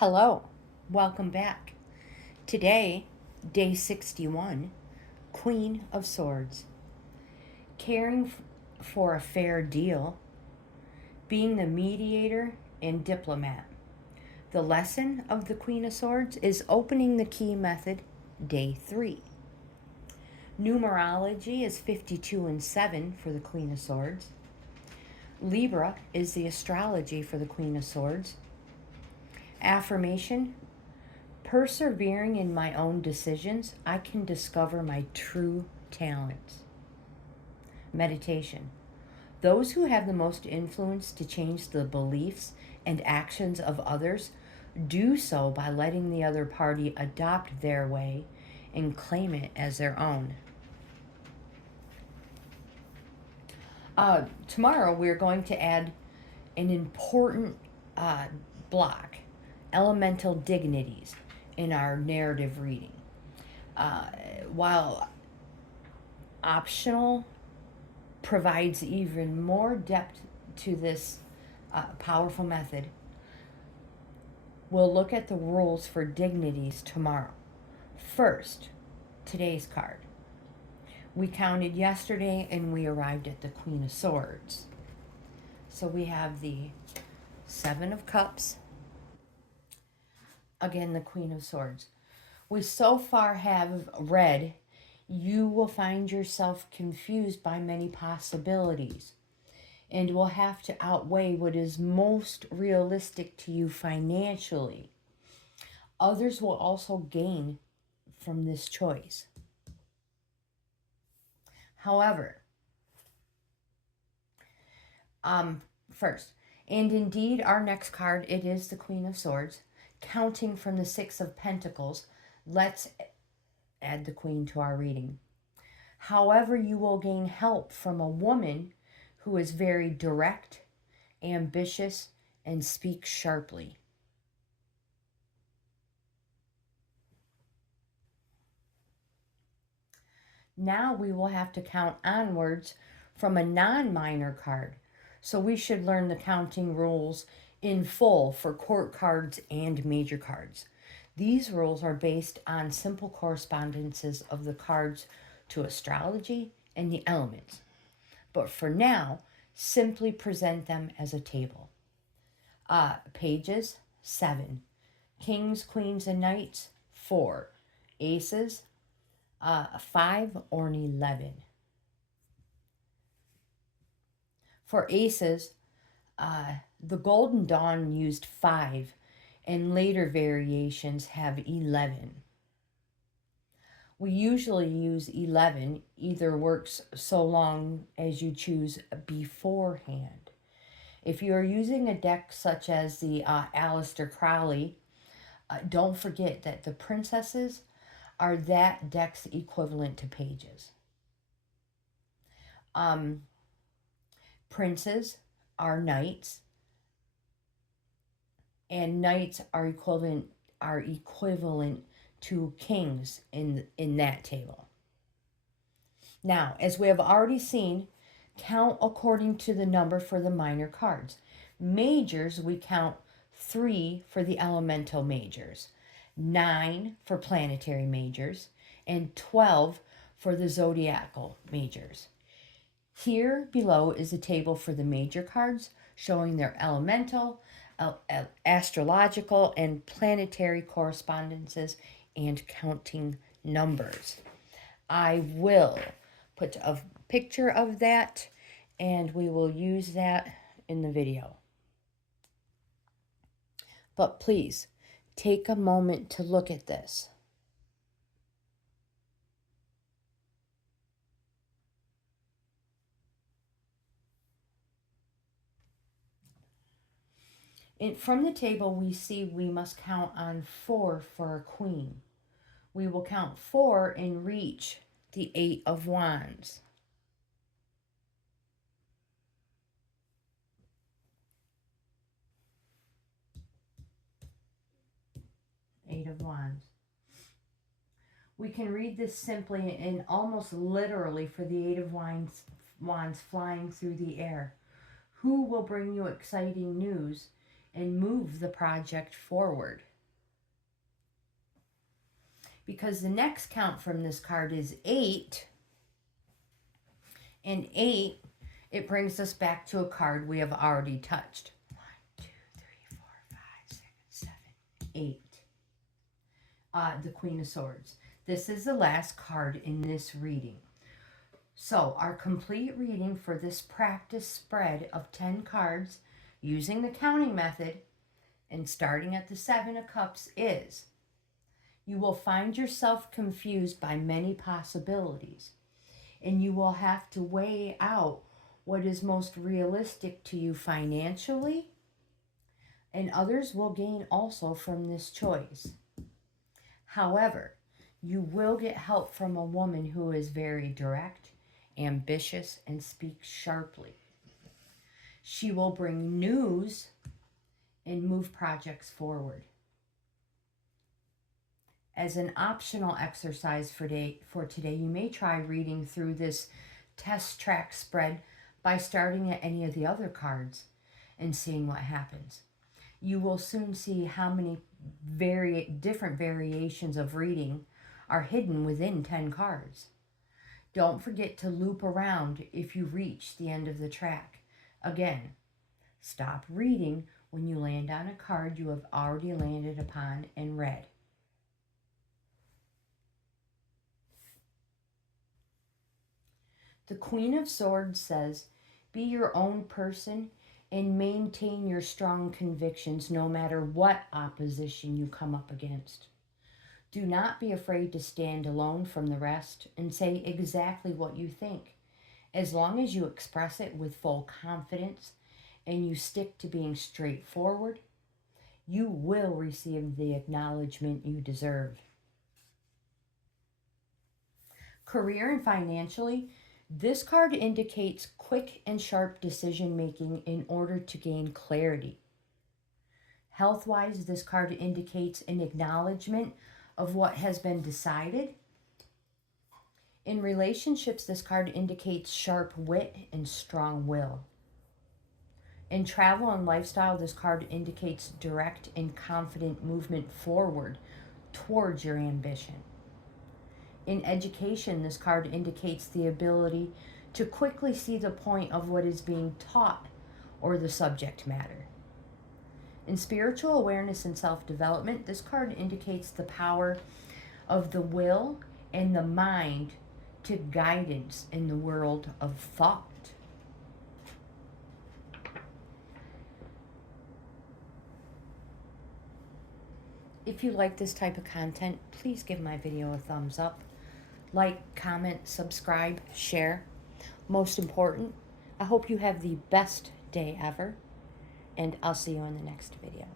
Hello, welcome back. Today, day 61, Queen of Swords. Caring for a fair deal, being the mediator and diplomat. The lesson of the Queen of Swords is opening the key method, day 3. Numerology is 52 and 7 for the Queen of Swords. Libra is the astrology for the Queen of Swords. Affirmation: persevering in my own decisions, I can discover my true talents. Meditation: those who have the most influence to change the beliefs and actions of others do so by letting the other party adopt their way and claim it as their own. Tomorrow we're going to add an important block, elemental dignities, in our narrative reading. While optional, provides even more depth to this powerful method. We'll look at the rules for dignities tomorrow. First, today's card. We counted yesterday and we arrived at the Queen of Swords. So we have the Seven of Cups. Again, the Queen of Swords. We so far have read, you will find yourself confused by many possibilities and will have to outweigh what is most realistic to you financially. Others will also gain from this choice. However, first, and indeed our next card, it is the Queen of Swords. Counting from the Six of Pentacles, let's add the Queen to our reading. However, you will gain help from a woman who is very direct, ambitious, and speaks sharply. Now we will have to count onwards from a non-minor card. So we should learn the counting rules in full for court cards and major cards. These rules are based on simple correspondences of the cards to astrology and the elements. But for now, simply present them as a table. Pages, 7. Kings, queens, and knights, 4. Aces, 5 or an 11. For aces, the Golden Dawn used 5, and later variations have 11. We usually use 11, either works so long as you choose beforehand. If you are using a deck such as the Aleister Crowley, don't forget that the princesses are that deck's equivalent to pages. Princes are knights, and knights are equivalent to kings in that table. Now, as we have already seen, count according to the number for the minor cards. Majors, we count 3 for the elemental majors, 9 for planetary majors, and 12 for the zodiacal majors. Here below is a table for the major cards showing their elemental, astrological, and planetary correspondences and counting numbers. I will put a picture of that and we will use that in the video. But please, take a moment to look at this. From the table, we see we must count on 4 for a queen. We will count 4 and reach the 8 of Wands. Eight of Wands. We can read this simply and almost literally for the 8 of Wands flying through the air. Who will bring you exciting news and move the project forward? because the next count from this card is 8. And 8, it brings us back to a card we have already touched. 1, 2, 3, 4, 5, 6, 7, 8. The Queen of Swords. This is the last card in this reading. So our complete reading for this practice spread of 10 cards using the counting method and starting at the 7 of Cups is: you will find yourself confused by many possibilities, and you will have to weigh out what is most realistic to you financially, and others will gain also from this choice. However, you will get help from a woman who is very direct, ambitious, and speaks sharply. She will bring news and move projects forward. As an optional exercise for today, you may try reading through this test track spread by starting at any of the other cards and seeing what happens. You will soon see how many different variations of reading are hidden within 10 cards. Don't forget to loop around if you reach the end of the track. Again, stop reading when you land on a card you have already landed upon and read. The Queen of Swords says, be your own person and maintain your strong convictions no matter what opposition you come up against. Do not be afraid to stand alone from the rest and say exactly what you think. As long as you express it with full confidence and you stick to being straightforward, you will receive the acknowledgement you deserve. Career and financially, this card indicates quick and sharp decision making in order to gain clarity. Health-wise, this card indicates an acknowledgement of what has been decided. In relationships, this card indicates sharp wit and strong will. In travel and lifestyle, this card indicates direct and confident movement forward towards your ambition. In education, this card indicates the ability to quickly see the point of what is being taught or the subject matter. In spiritual awareness and self-development, this card indicates the power of the will and the mind to guidance in the world of thought. If you like this type of content, please give my video a thumbs up. Like, comment, subscribe, share. Most important, I hope you have the best day ever, and I'll see you in the next video.